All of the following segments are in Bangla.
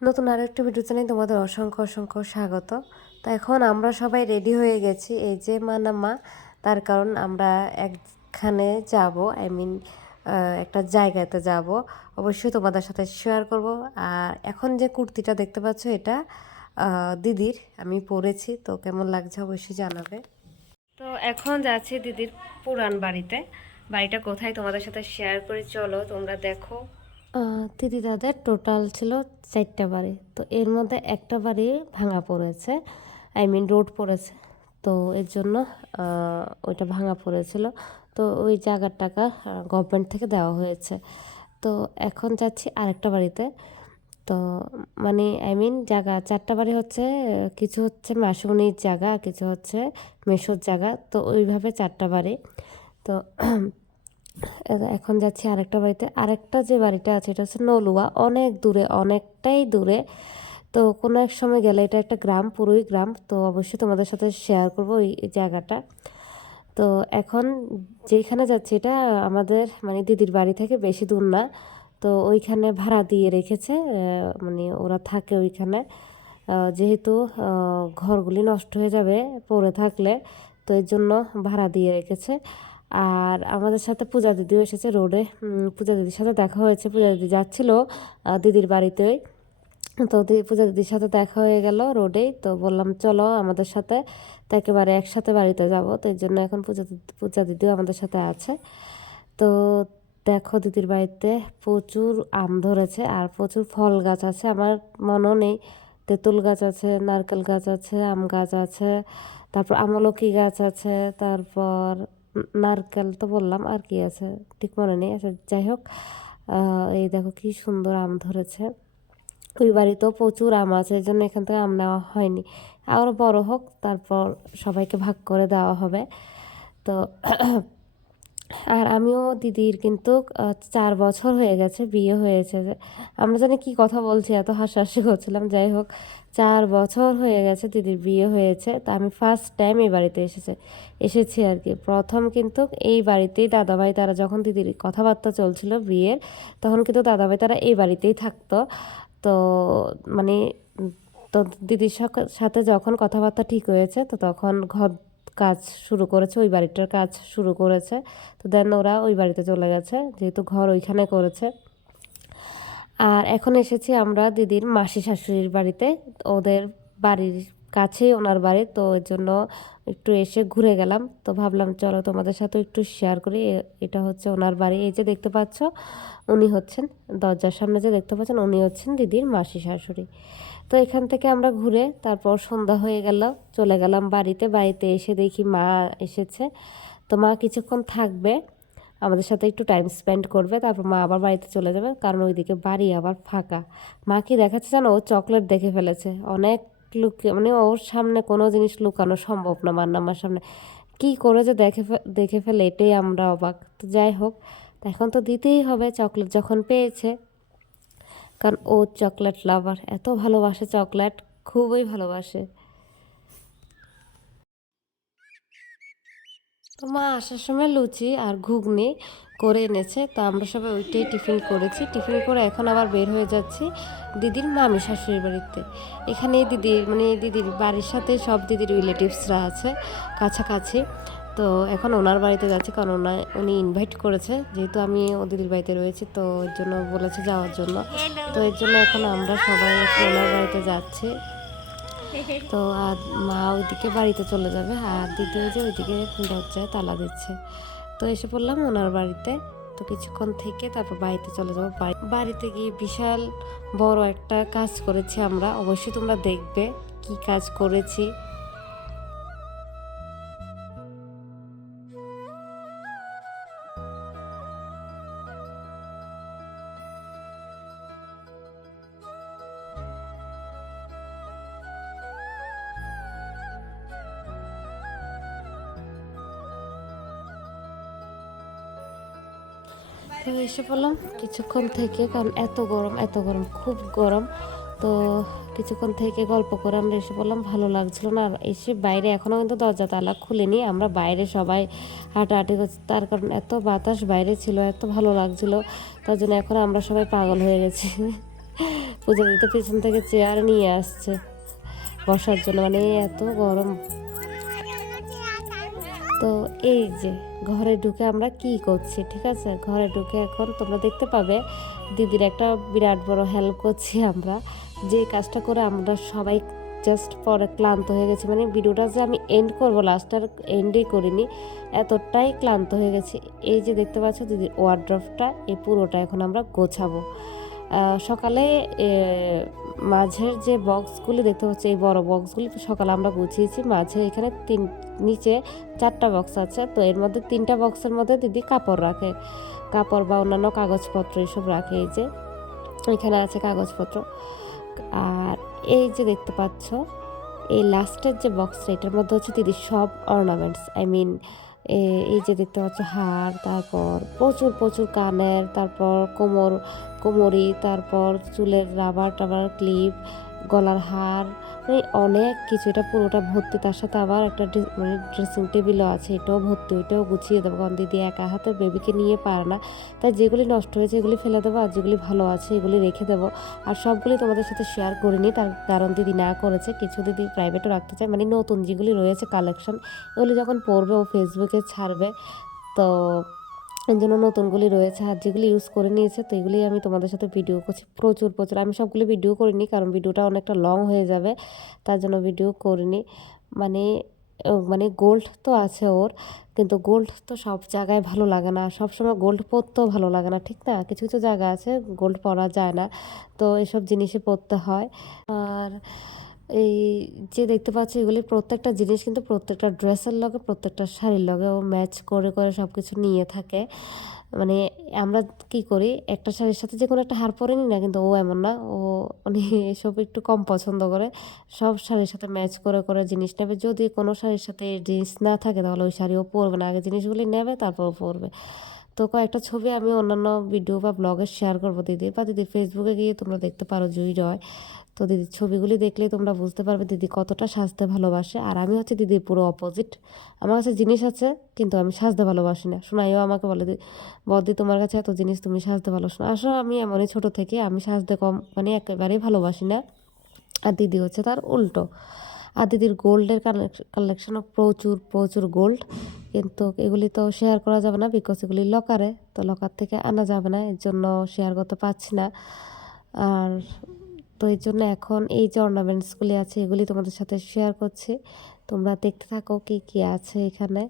নতুন আরেকটা ভিডিও চ্যানেলে তোমাদের অসংখ্য অসংখ্য স্বাগত। তো এখন আমরা সবাই রেডি হয়ে গেছি, এই যে মা না মা, তার কারণ আমরা একখানে যাব, একটা জায়গাতে যাব, অবশ্যই তোমাদের সাথে শেয়ার করব। আর এখন যে কুর্তিটা দেখতে পাচ্ছ এটা দিদির, আমি পরেছি, তো কেমন লাগছে অবশ্যই জানাবে। তো এখন যাচ্ছি দিদির পুরান বাড়িতে। বাড়িটা কোথায় তোমাদের সাথে শেয়ার করে, চলো তোমরা দেখো। দিদি দাদের টোটাল ছিল 4টা বাড়ি, তো এর মধ্যে একটা বাড়ি ভাঙা পড়েছে, রোড পড়েছে, তো এর জন্য ওইটা ভাঙা পড়েছিল। তো ওই জায়গার টাকা গভর্নমেন্ট থেকে দেওয়া হয়েছে। তো এখন যাচ্ছি আরেকটা বাড়িতে। তো জায়গা 4টা বাড়ি হচ্ছে, কিছু হচ্ছে মাসুমনির জায়গা, কিছু হচ্ছে মেসোর জায়গা, তো ওইভাবে 4টা বাড়ি। তো এখন যাচ্ছি আরেকটা বাড়িতে। আরেকটা যে বাড়িটা আছে এটা হচ্ছে নলুয়া, অনেক দূরে, অনেকটাই দূরে। তো কোনো এক সময় গেলে, এটা একটা গ্রাম, পুরোই গ্রাম, তো অবশ্যই তোমাদের সাথে শেয়ার করবো এই জায়গাটা। তো এখন যেখানে যাচ্ছি এটা আমাদের দিদির বাড়ি থেকে বেশি দূর না। তো ওইখানে ভাড়া দিয়ে রেখেছে, ওরা থাকে ওইখানে, যেহেতু ঘরগুলি নষ্ট হয়ে যাবে পড়ে থাকলে, তো এর জন্য ভাড়া দিয়ে রেখেছে। আর আমাদের সাথে পূজা দিদিও এসেছে রোডে। পূজা দিদির সাথে দেখা হয়েছে, পূজা দিদি যাচ্ছিল দিদির বাড়িতেই। তো পূজা দিদির সাথে দেখা হয়ে গেল রোডেই, তো বললাম চলো আমাদের সাথে, তো একেবারে একসাথে বাড়িতে যাব। তো এর জন্য এখন পূজা দিদিও আমাদের সাথে আছে। তো দেখো দিদির বাড়িতে প্রচুর আম ধরেছে আর প্রচুর ফল গাছ আছে, আমার মনেও নেই। তেঁতুল গাছ আছে, নারকেল গাছ আছে, আম গাছ আছে, তারপর আমলকি গাছ আছে, তারপর নারকেল তো বললাম, আর কি আছে ঠিক মনে নেই। আচ্ছা যাই হোক, এই দেখো কি সুন্দর আম ধরেছে। ওই বাড়িতেও প্রচুর আম আছে, এই জন্য এখান থেকে আম নেওয়া হয়নি। আরও বড় হোক তারপর সবাইকে ভাগ করে দেওয়া হবে। তো আর আমিও দিদির কিন্তু 4 বছর হয়ে গেছে বিয়ে হয়েছে। আমরা জানি কি কথা বলছি, এত হাসাহাসি করছিলাম। যাই হোক, 4 বছর হয়ে গেছে দিদির বিয়ে হয়েছে। তা আমি ফার্স্ট টাইম এই বাড়িতে এসেছি আর কি, প্রথম কিন্তু এই বাড়িতেই দাদাভাই তারা, যখন দিদির কথাবার্তা চলছিল বিয়ের, তখন কিন্তু দাদাভাই তারা এই বাড়িতেই থাকতো। তো মানে তো দিদির সাথে যখন কথাবার্তা ঠিক হয়েছে, তো তখন ঘর কাজ শুরু করেছে, ওই বাড়িটার কাজ শুরু করেছে। তো দেন ওরা ওই বাড়িতে চলে গেছে, যেহেতু ঘর ওইখানে করেছে। আর এখন এসেছি আমরা দিদির মাসি শাশুড়ির বাড়িতে, ওদের বাড়ির কাছেই ওনার বাড়ি, তো এর জন্য একটু এসে ঘুরে গেলাম। তো ভাবলাম চলো তোমাদের সাথে একটু শেয়ার করি। এটা হচ্ছে ওনার বাড়ি, এই যে দেখতে পাচ্ছ, উনি হচ্ছেন দরজার সামনে যে দেখতে পাচ্ছেন, উনি হচ্ছেন দিদির মাসি শাশুড়ি। তো এখান থেকে আমরা ঘুরে তারপর সন্ধ্যা হয়ে গেল, চলে গেলাম বাড়িতে এসে দেখি মা এসেছে। তো মা কিছুক্ষণ থাকবে, আমাদের সাথে একটু টাইম স্পেন্ড করবে, তারপর মা আবার বাড়িতে চলে যাবে, কারণ ওইদিকে বাড়ি আবার ফাঁকা। মা কি দেখাচ্ছে জানো, ও চকলেট দেখে ফেলেছে অনেক। ওর সামনে কোনো জিনিস লুকানো সম্ভব না, মার সামনে কি করে যে দেখে ফেলে, এটাই আমরা অবাক। তো যাই হোক, এখন তো দিতেই হবে চকলেট যখন পেয়েছে, কারণ ও চকলেট লাভার, এত ভালোবাসে চকলেট, খুবই ভালোবাসে। তো মা আসার সময় লুচি আর ঘুগনি করে এনেছে, তো আমরা সবাই ওইটাই টিফিন করেছি। টিফিন করে এখন আবার বের হয়ে যাচ্ছি দিদির মামি শাশুড়ির বাড়িতে। এখানে দিদির দিদির বাড়ির সাথে সব দিদির রিলেটিভসরা আছে কাছাকাছি। তো এখন ওনার বাড়িতে যাচ্ছি, কারণ উনি ইনভাইট করেছে, যেহেতু আমি ও দিদির বাড়িতে রয়েছি, তো এর জন্য বলেছে যাওয়ার জন্য। তো এর জন্য এখন আমরা সবাই ওনার বাড়িতে যাচ্ছি। তো আর মা ওইদিকে বাড়িতে চলে যাবে, আর দিদি যে ওইদিকে দরজায় তালা দিচ্ছে। তো এসে পড়লাম ওনার বাড়িতে। তো কিছুক্ষণ থেকে তারপর বাড়িতে চলে যাবো। বাড়িতে গিয়ে বিশাল বড় একটা কাজ করেছি আমরা, অবশ্যই তোমরা দেখবে কি কাজ করেছি। তো এসে পড়লাম কিছুক্ষণ থেকে, কারণ এত গরম, এত গরম, খুব গরম। তো কিছুক্ষণ থেকে গল্প করে আমরা এসে পড়লাম, ভালো লাগছিল না। আর এসে বাইরে এখনও কিন্তু দরজা তালা খুলেনি, আমরা বাইরে সবাই হাঁটাহাঁটি করছি, তার কারণ এত বাতাস বাইরে ছিল, এত ভালো লাগছিল, তার জন্য এখন আমরা সবাই পাগল হয়ে গেছি। পূজা দিতে পিছন থেকে চেয়ার নিয়ে আসছে বসার জন্য, মানে এত গরম। তো এই যে ঘরে ঢুকে আমরা কি করছি, ঠিক আছে, ঘরে ঢুকে এখন তোমরা দেখতে পাবে দিদির একটা বিরাট বড় হেল্প করছি আমরা, যে কাজটা করে আমরা সবাই জাস্ট পরে ক্লান্ত হয়ে গেছি। মানে ভিডিওটা যে আমি এন্ড করবো, লাস্ট আর এন্ডই করিনি, এতটাই ক্লান্ত হয়ে গেছি। এই যে দেখতে পাচ্ছ দিদির ওয়ার্ড্রফটা, এই পুরোটা এখন আমরা গোছাবো। সকালে মাঝের যে বক্সগুলি দেখতে পাচ্ছি, এই বড় বক্সগুলি সকালে আমরা গুছিয়েছি। মাঝে এখানে নিচে 4টা বক্স আছে, তো এর মধ্যে 3টা বক্সের মধ্যে দিদি কাপড় রাখে, কাপড় বা অন্যান্য কাগজপত্র এসব রাখে। এই যে এখানে আছে কাগজপত্র। আর এই যে দেখতে পাচ্ছ এই লাস্টের যে বক্সটা, এটার মধ্যে হচ্ছে দিদির সব অর্নামেন্টস, এই যে দেখতে পাচ্ছ হার, তারপর প্রচুর প্রচুর কানের, তারপর কোমরি, তারপর চুলের রাবার টাবার ক্লিপ, গলার হার, মানে অনেক কিছু। এটা পুরোটা ভর্তি, তার সাথে আবার একটা মানে ড্রেসিং টেবিলও আছে, এটাও ভর্তি, ওইটাও গুছিয়ে দেবো, কারণ দিদি একা হাতে বেবিকে নিয়ে পারে না। তাই যেগুলি নষ্ট হয়েছে এগুলি ফেলে দেবো, আর যেগুলি ভালো আছে এগুলি রেখে দেবো। আর সবগুলি তোমাদের সাথে শেয়ার করিনি, তার কারণ দিদি না করেছে, কিছু দিদি প্রাইভেটও রাখতে চায়, মানে নতুন যেগুলি রয়েছে কালেকশন, এগুলি যখন পড়বে ও ফেসবুকে ছাড়বে, তো এই জন্য নতুনগুলি রয়েছে। আর যেগুলি ইউজ করে নিয়েছে, তো এগুলি আমি তোমাদের সাথে ভিডিও করছি প্রচুর প্রচুর। আমি সবগুলি ভিডিও করিনি, কারণ ভিডিওটা অনেকটা লং হয়ে যাবে, তার জন্য ভিডিও করিনি। মানে মানে গোল্ড তো আছে ওর, কিন্তু গোল্ড তো সব জায়গায় ভালো লাগে না, সবসময় গোল্ড পরতেও ভালো লাগে না, ঠিক না? কিছু কিছু জায়গা আছে গোল্ড পরা যায় না, তো এসব জিনিসই পরতে হয়। আর এই যে দেখতে পাচ্ছি এগুলি প্রত্যেকটা জিনিস কিন্তু প্রত্যেকটা ড্রেসের লগে, প্রত্যেকটা শাড়ির লগে ও ম্যাচ করে করে সব কিছু নিয়ে থাকে। মানে আমরা কি করি, একটা শাড়ির সাথে যে কোনো একটা হার পরে নিই না, কিন্তু ও এমন না, ও মানে এসব একটু কম পছন্দ করে, সব শাড়ির সাথে ম্যাচ করে করে জিনিস নেবে। যদি কোনো শাড়ির সাথে এই জিনিস না থাকে তাহলে ওই শাড়িও পরবে না, আগে জিনিসগুলি নেবে তারপর পরবে। তো কয়েকটা ছবি আমি অন্যান্য ভিডিও বা ব্লগে শেয়ার করবো দিদির, বা দিদির ফেসবুকে গিয়ে তোমরা দেখতে পারো, জুই রয়। তো দিদির ছবিগুলি দেখলেই তোমরা বুঝতে পারবে দিদি কতটা সাজতে ভালোবাসে। আর আমি হচ্ছে দিদির পুরো অপোজিট, আমার কাছে জিনিস আছে কিন্তু আমি সাজতে ভালোবাসি না। শোনাইও আমাকে বলে, বদি তোমার কাছে এত জিনিস, তুমি সাজতে ভালোবাসো না। আসলে আমি এমনই, ছোটো থেকে আমি সাজতে কম, মানে একেবারেই ভালোবাসি না। আর দিদি হচ্ছে তার উল্টো। আর দিদির গোল্ডের কালেকশনও প্রচুর প্রচুর গোল্ড, কিন্তু এগুলি তো শেয়ার করা যাবে না, বিকজ এগুলি লকারে, তো লকার থেকে আনা যাবে না, এর জন্য শেয়ার করতে পারছি না। আর তো এই জন্য এখন এই যে অর্নামেন্টসগুলি আছে এগুলি তোমাদের সাথে শেয়ার করছি, তোমরা দেখতে থাকো কি কি আছে এখানে।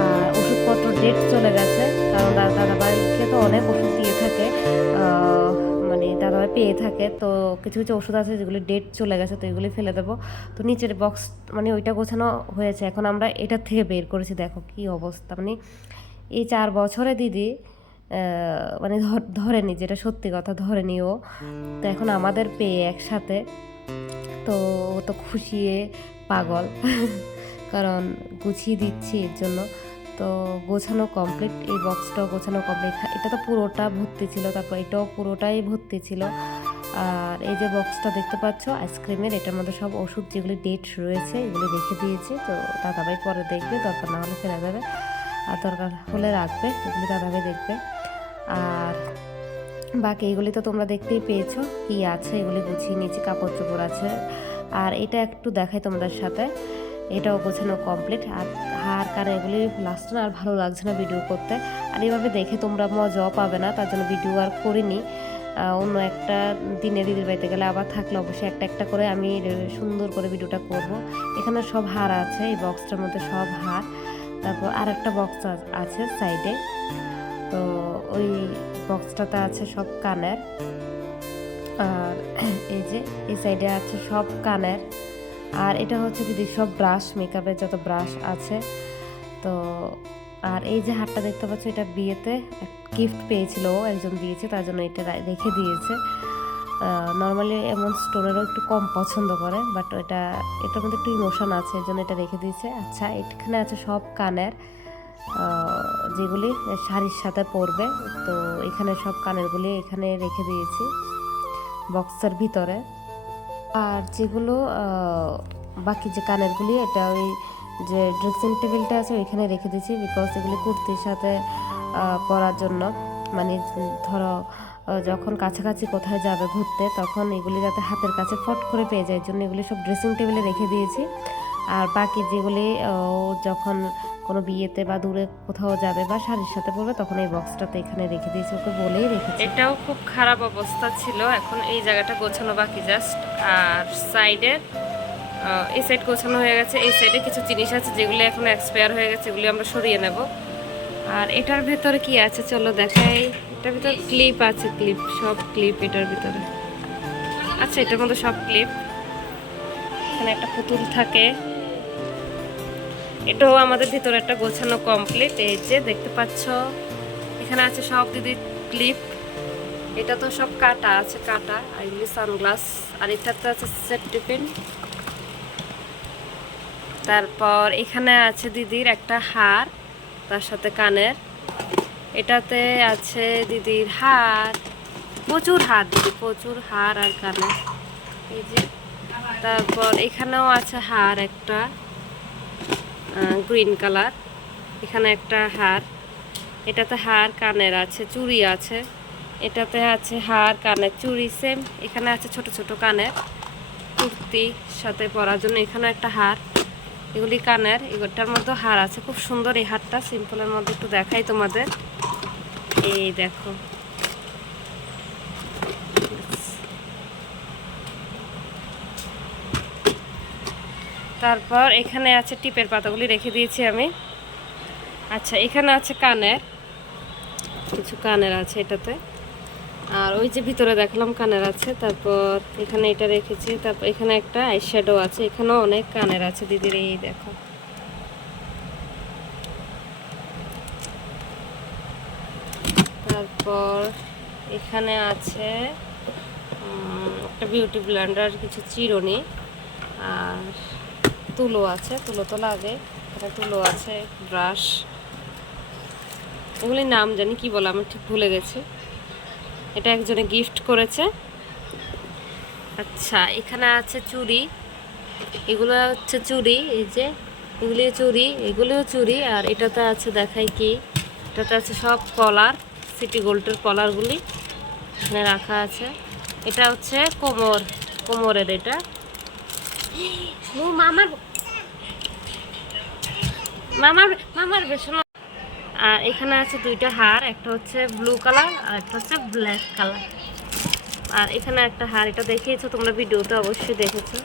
আর ওষুধপত্র ডেট চলে গেছে, কারণ দাদাভাইকে তো অনেক ওষুধ দিয়ে থাকে, মানে দাদাভাই পেয়ে থাকে। তো কিছু কিছু ওষুধ আছে যেগুলি ডেট চলে গেছে, তো এগুলি ফেলে দেবো। তো নিচের বক্স মানে ওইটা গোছানো হয়েছে, এখন আমরা এটার থেকে বের করেছি। দেখো কি অবস্থা, মানে এই 4 বছরে দিদি মানে ধরেনি, যেটা সত্যি কথা ধরেনি ও। তো এখন আমাদের পেয়ে একসাথে, তো ও তো খুশিয়ে পাগল কারণ গুছিয়ে দিচ্ছি এর জন্য। তো গোছানো কমপ্লিট, এই বক্সটাও গোছানো কমপ্লিট। এটা তো পুরোটা ভর্তি ছিল, তারপর এটাও পুরোটাই ভর্তি ছিল। আর এই যে বক্সটা দেখতে পাচ্ছ আইসক্রিমের, এটার মধ্যে সব ওষুধ যেগুলি ডেট রয়েছে এগুলি রেখে দিয়েছি। তো দাদাভাই পরে দেখবে, দরকার না হলে ফেলে দেবে, আর দরকার হলে রাখবে, এগুলি দাদাভাই দেখবে। আর বাকি এগুলি তো তোমরা দেখতেই পেয়েছো কি আছে, এগুলি গুছিয়ে নিয়েছি, কাপড় চোপড় আছে। আর এটা একটু দেখাই তোমাদের সাথে, এটাও গোছানো কমপ্লিট। আর হার কারণ এগুলি লাস্ট না আর ভালো লাগছে না ভিডিও করতে, আর এভাবে দেখে তোমরা মজাও পাবে না, তার জন্য ভিডিও আর করিনি। অন্য একটা দিনে দিদির বাড়িতে গেলে আবার থাকলে অবশ্যই একটা একটা করে আমি সুন্দর করে ভিডিওটা করব। এখানে সব হার আছে, এই বক্সটার মধ্যে সব হার। তারপর আর একটা বক্স আছে সাইডে, তো ওই বক্সটাতে আছে সব কানের। আর এই যে এই সাইডে আছে সব কানের। আর এটা হচ্ছে দিদি সব ব্রাশ, মেকআপের যত ব্রাশ আছে। তো আর এই যে হারটা দেখতে পাচ্ছ, এটা বিয়েতে গিফট পেয়েছিল, একজন দিয়েছে, তার জন্য এটা রেখে দিয়েছে। নর্মালি এমন স্টোনেরও একটু কম পছন্দ করে, বাট এটার মধ্যে একটু ইমোশন আছে, এর জন্য এটা রেখে দিয়েছে। আচ্ছা, এখানে আছে সব কানের যেগুলি শাড়ির সাথে পরবে, তো এখানে সব কানেরগুলি এখানে রেখে দিয়েছি বক্সের ভিতরে। আর যেগুলো বাকি যে কানেরগুলি, এটা ওই যে ড্রেসিং টেবিলটা আছে ওইখানে রেখে দিয়েছি, বিকজ এগুলি কুর্তির সাথে পরার জন্য, মানে ধরো যখন কাছাকাছি কোথায় যাবে ঘুরতে, তখন এগুলি যাতে হাতের কাছে ফট করে পেয়ে যায়, এই জন্য এগুলি সব ড্রেসিং টেবিলে রেখে দিয়েছি। আর বাকি যেগুলি যখন কোনো বিয়েতে বা দূরে কোথাও যাবে বা শাড়ির সাথে পরবে, তখন এই বক্সটাতে এখানে রেখে দিয়েছি, ওকে বলেই রেখেছি। এটাও খুব খারাপ অবস্থা ছিল, এখন এই জায়গাটা গোছানো বাকি জাস্ট। আর সাইডের এই সাইড গোছানো হয়ে গেছে, এই সাইডে কিছু জিনিস আছে যেগুলি এখন এক্সপায়ার হয়ে গেছে, এগুলি আমরা সরিয়ে নেব। আর এটার ভেতরে কি আছে চলো দেখাই। এটার ভিতরে ক্লিপ আছে, ক্লিপ, সব ক্লিপ এটার ভিতরে। আচ্ছা, এটার মধ্যে সব ক্লিপ। এখানে একটা পুতুল থাকে, এটাও আমাদের ভিতরে একটা গোছানো কমপ্লিট। এই যে দেখতে পাচ্ছ এখানে আছে সব দিদির ক্লিপ, এটা তো সব কাটা আছে, কাটা। আর এগুলি সানগ্লাস, আর এটাতে আছে সেফটি পিন। তারপর এখানে আছে দিদির একটা হার, তার সাথে কানের। এটাতে আছে দিদির হার, প্রচুর হার দিদি, প্রচুর হার আর কানের, এই যে। তারপর এখানেও আছে হার একটা গ্রিন কালার, এখানে একটা হার, এটাতে হার কানের আছে, চুড়ি আছে। এটাতে আছে হার কানের চুড়ি সেম। এখানে আছে ছোট ছোট কানের কুর্তির সাথে পরার জন্য, এখানে একটা হার, এগুলি কানের। এগুলোটার মধ্যে হার আছে, খুব সুন্দর এই হারটা, সিম্পলের মধ্যে একটু দেখাই তোমাদের। এই দেখো, তারপর এখানে আছে টিপের পাতাগুলি রেখে দিয়েছি আমি। আচ্ছা, এখানে আছে কানের, কিছু কানের আছে এটাতে। আর ওই যে ভিতরে দেখলাম কানের আছে। তারপর এখানে এটা রেখেছি। তারপর এখানে একটা আইশ্যাডো আছে, এখানেও অনেক কানের আছে দিদির, এই দেখো। তারপর এখানে আছে একটা বিউটি ব্লেন্ডার, কিছু চিরুনি, আর তুলো আছে, তুলো তো লাগে, এখানে তুলো আছে, ব্রাশ, এগুলির নাম জানি কি বলে আমি ঠিক ভুলে গেছি, এটা একজনে গিফট করেছে। আচ্ছা, এখানে আছে চুড়ি, এগুলো হচ্ছে চুড়ি, এই যে এগুলি চুড়ি, এগুলিও চুড়ি। আর এটাতে আছে দেখাই কি, এটাতে আছে সব কলার, সিটি গোল্ডের কলারগুলি এখানে রাখা আছে। এটা হচ্ছে কোমরের, এটা মামার মামার মামার বেশন। আর এখানে আছে দুইটা হার, একটা হচ্ছে ব্লু কালার আর একটা হচ্ছে ব্ল্যাক কালার। আর এখানে একটা হার, এটা দেখিয়েছো তোমরা ভিডিওতে, অবশ্যই দেখেছো।